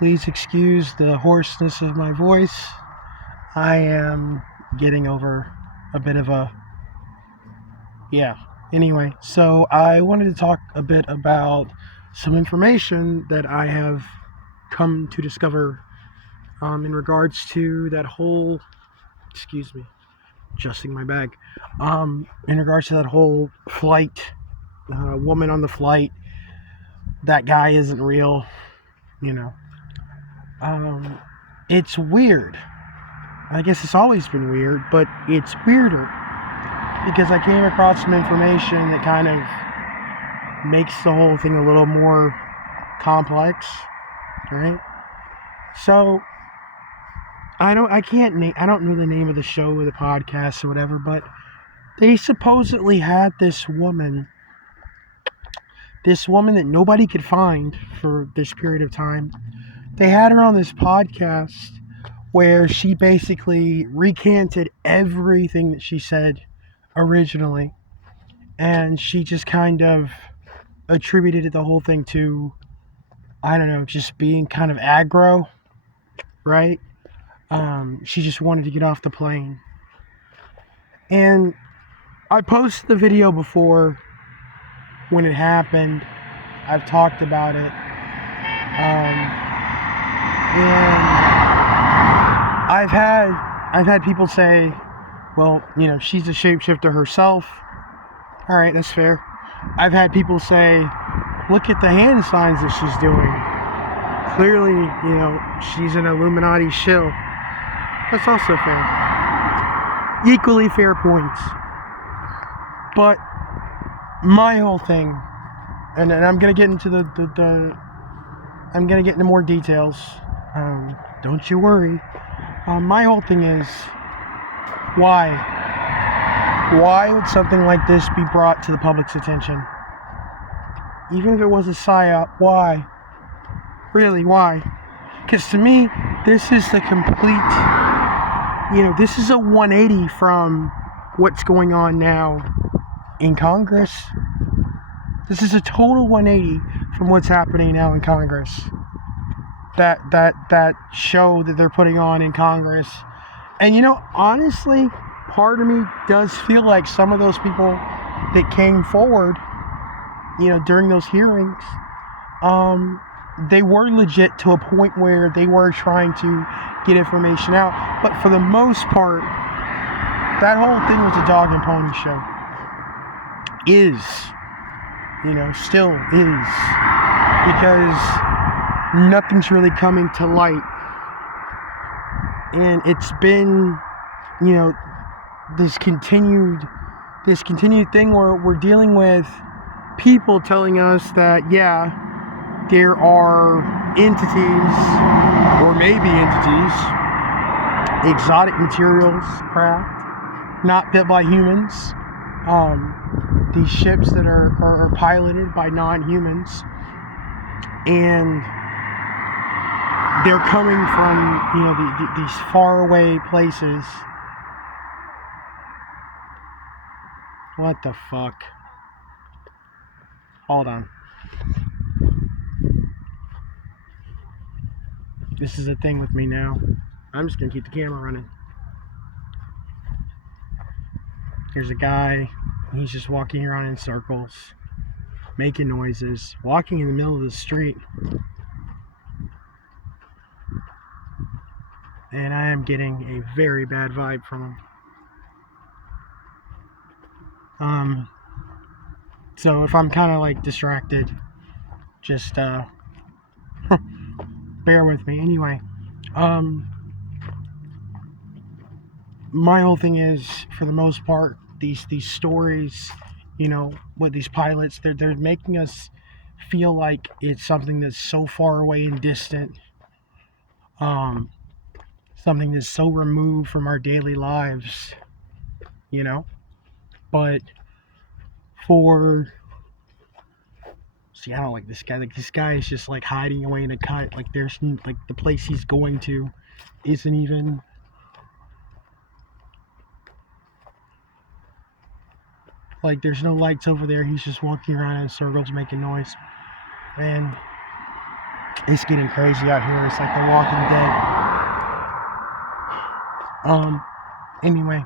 Please excuse the hoarseness of my voice. I am getting over a bit of a... Anyway, so I wanted to talk a bit about some information that I have come to discover in regards to that whole... Excuse me, adjusting my bag. In regards to that whole flight, woman on the flight, that guy isn't real, you know. It's weird. I guess it's always been weird, but it's weirder because I came across some information that kind of makes the whole thing a little more complex, right? So I don't know the name of the show or the podcast or whatever, but they supposedly had this woman that nobody could find for this period of time. They had her on this podcast where she basically recanted everything that she said originally, and she just kind of attributed the whole thing to, I don't know, just being kind of aggro, right? She just wanted to get off the plane. And I posted the video before when it happened. I've talked about it. And I've had people say, well, she's a shapeshifter herself. All right, that's fair. I've had people say, look at the hand signs that she's doing. Clearly, she's an Illuminati shill. That's also fair. Equally fair points. But my whole thing, and I'm gonna get into I'm gonna get into more details. Don't you worry. My whole thing is, why? Why would something like this be brought to the public's attention? Even if it was a psyop, why? Really, why? Because to me, this is the complete, this is a 180 from what's going on now in Congress. This is a total 180 from what's happening now in Congress. That show that they're putting on in Congress. And honestly, part of me does feel like some of those people that came forward, during those hearings, they were legit to a point where they were trying to get information out. But for the most part, that whole thing was a dog and pony show. Still is. Because nothing's really coming to light. And it's been, this continued thing where we're dealing with people telling us that, there are entities, or maybe entities, exotic materials, craft, not built by humans, these ships that are piloted by non-humans, and they're coming from, these faraway places. What the fuck? Hold on. This is a thing with me now. I'm just gonna keep the camera running. There's a guy, he's just walking around in circles, making noises, walking in the middle of the street. And I am getting a very bad vibe from him. So if I'm kind of like distracted, just bear with me. Anyway, my whole thing is, for the most part, these stories, with these pilots, they're making us feel like it's something that's so far away and distant, something that's so removed from our daily lives, but I don't like this guy. Like, this guy is just like hiding away in a cut. Like, there's like the place he's going to isn't even, like, there's no lights over there. He's just walking around in circles making noise. And It's getting crazy out here. It's like The Walking Dead. Anyway,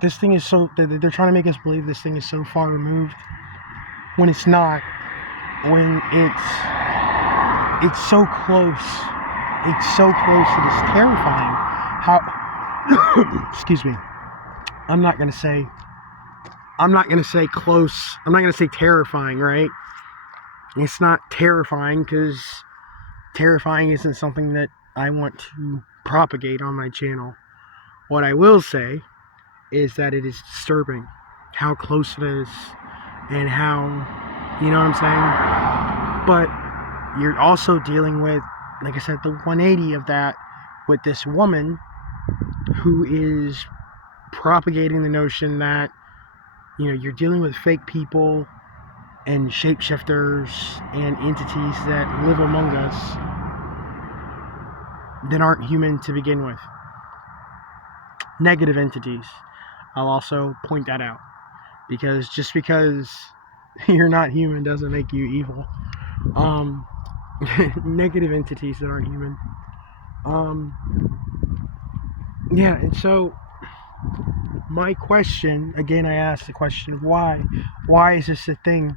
this thing is so, they're trying to make us believe this thing is so far removed when it's not. When it's so close. It's so close that it's terrifying. How, excuse me. I'm not gonna say close. I'm not gonna say terrifying, right? It's not terrifying because terrifying isn't something that I want to propagate on my channel. What I will say is that it is disturbing how close it is and how, you know what I'm saying? But you're also dealing with, like I said, the 180 of that with this woman who is propagating the notion that, you know, you're dealing with fake people and shapeshifters and entities that live among us that aren't human to begin with. Negative entities. I'll also point that out, because just because you're not human doesn't make you evil. Negative entities that aren't human. Yeah, and so my question, again, I asked the question of why. Why is this a thing?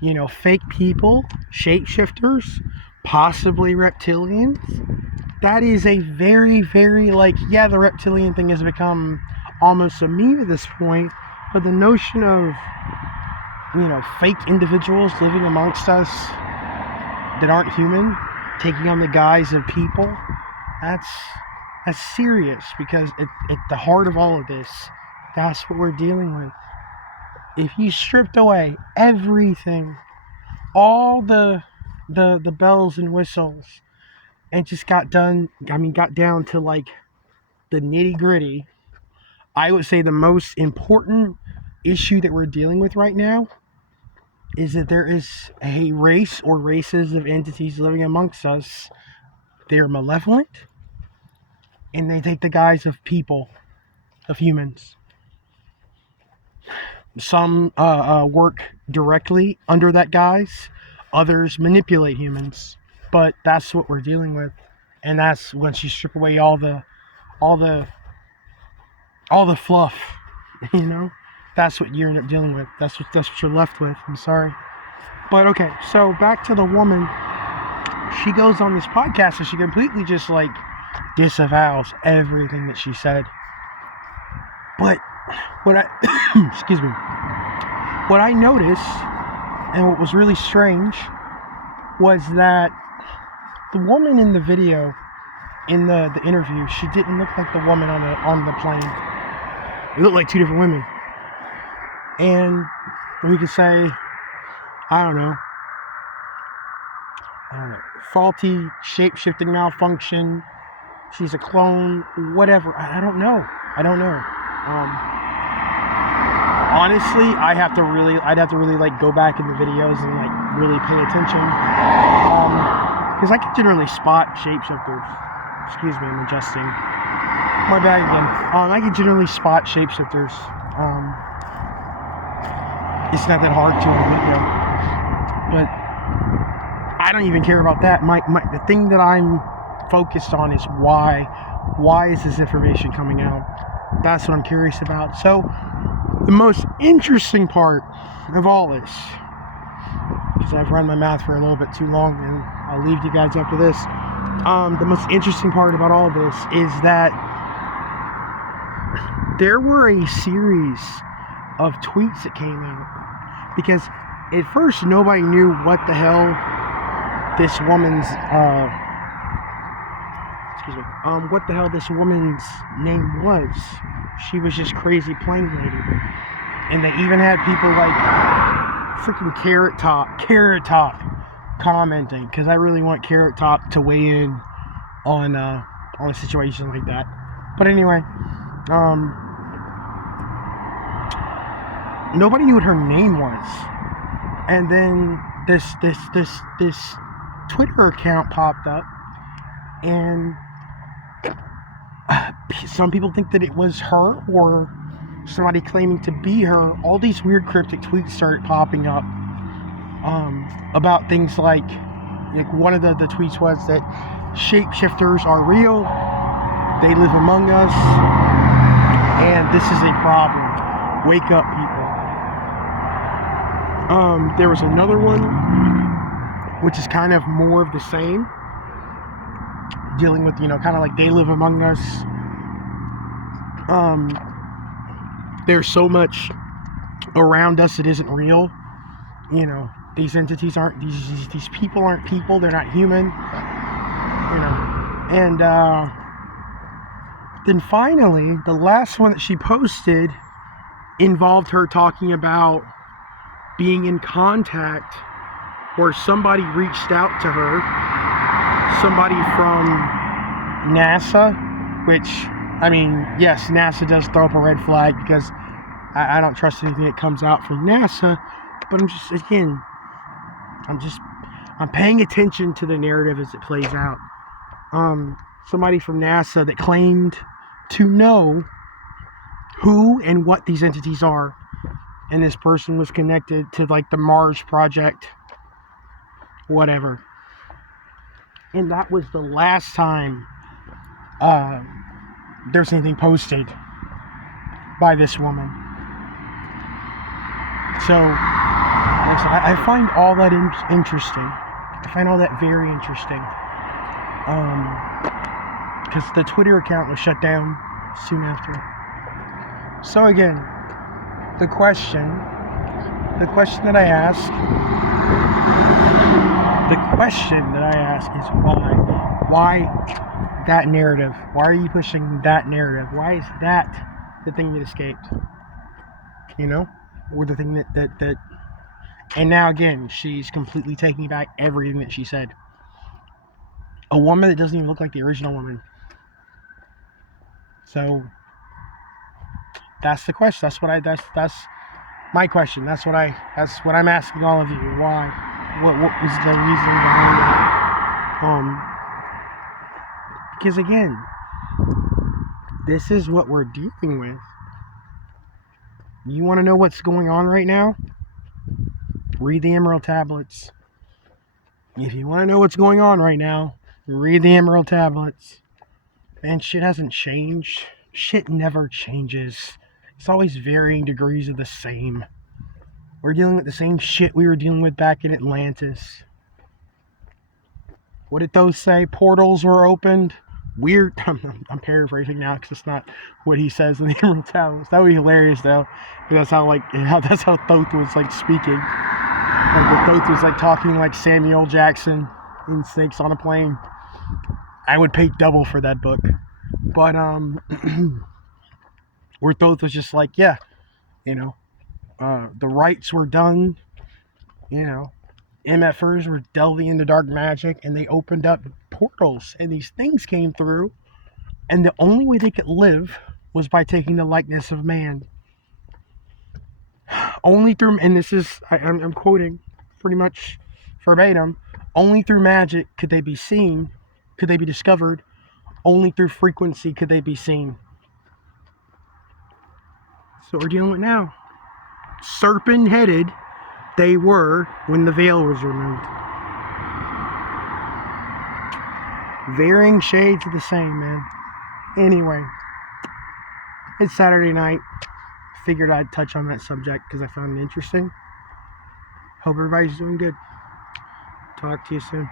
You know, fake people, shapeshifters, possibly reptilians. That is a very, very, like, yeah, the reptilian thing has become almost a meme at this point, but the notion of, you know, fake individuals living amongst us that aren't human, taking on the guise of people, that's serious, because at the heart of all of this, that's what we're dealing with. If you stripped away everything, all the bells and whistles, and just got down to like the nitty gritty, I would say the most important issue that we're dealing with right now is that there is a race or races of entities living amongst us. They're malevolent, and they take the guise of people, of humans. Some work directly under that guise. Others manipulate humans. But that's what we're dealing with, and that's once you strip away all the fluff, you know, that's what you end up dealing with. That's what you're left with. I'm sorry, but okay. So back to the woman. She goes on this podcast and she completely just like disavows everything that she said. But what I excuse me, what I noticed and what was really strange was that the woman in the video, in the interview, she didn't look like the woman on the plane. It looked like two different women. And we could say, I don't know, faulty shape-shifting malfunction. She's a clone, whatever. I don't know. Honestly, I'd have to really like go back in the videos and like really pay attention. Because I can generally spot shapeshifters. Excuse me, I'm adjusting my bag again. I can generally spot shapeshifters. It's not that hard to in a video, but I don't even care about that. The thing that I'm focused on is why is this information coming out? That's what I'm curious about. So the most interesting part of all this, because I've run my mouth for a little bit too long, and I'll leave you guys after this. The most interesting part about all this is that there were a series of tweets that came out, because at first nobody knew what the hell this woman's name was. She was just Crazy Plane Lady, and they even had people like freaking Carrot Top commenting, because I really want Carrot Top to weigh in on a situation like that. But anyway, nobody knew what her name was, and then this Twitter account popped up, and some people think that it was her or somebody claiming to be her. All these weird cryptic tweets started popping up, about things like one of the tweets was that shapeshifters are real, they live among us, and this is a problem. Wake up, people. There was another one, which is kind of more of the same, dealing with, kind of like they live among us. There's so much around us that isn't real. These entities aren't, these people aren't people, they're not human. And then finally, the last one that she posted involved her talking about being in contact, or somebody reached out to her, somebody from NASA, which, yes, NASA does throw up a red flag, because I don't trust anything that comes out from NASA, but I'm paying attention to the narrative as it plays out. Somebody from NASA that claimed to know who and what these entities are, and this person was connected to like the Mars project, whatever. And that was the last time there's anything posted by this woman. So I find all that interesting. I find all that very interesting. Because the Twitter account was shut down soon after. So again, the question that I ask is why that narrative? Why are you pushing that narrative? Why is that the thing that escaped? Or the thing that and now again, she's completely taking back everything that she said. A woman that doesn't even look like the original woman. So that's the question. That's my question. That's what I'm asking all of you. Why? What was the reason behind it? Because again, this is what we're dealing with. You want to know what's going on right now? Read the Emerald Tablets. If you want to know what's going on right now, read the Emerald Tablets. And shit hasn't changed. Shit never changes. It's always varying degrees of the same. We're dealing with the same shit we were dealing with back in Atlantis. What did those say? Portals were opened. Weird. I'm paraphrasing now because it's not what he says in the Emerald Tablets. That would be hilarious though. That's how Thoth was like speaking. Like Thoth was like talking like Samuel Jackson in Snakes on a Plane. I would pay double for that book. But where Thoth was just like, yeah, the rites were done, MFers were delving into dark magic, and they opened up portals, and these things came through, and the only way they could live was by taking the likeness of man. Only through, and this is, I'm quoting pretty much verbatim, only through magic could they be seen, could they be discovered, only through frequency could they be seen. So we're dealing with now. Serpent-headed they were when the veil was removed. Varying shades of the same, man. Anyway, it's Saturday night. Figured I'd touch on that subject because I found it interesting. Hope everybody's doing good. Talk to you soon.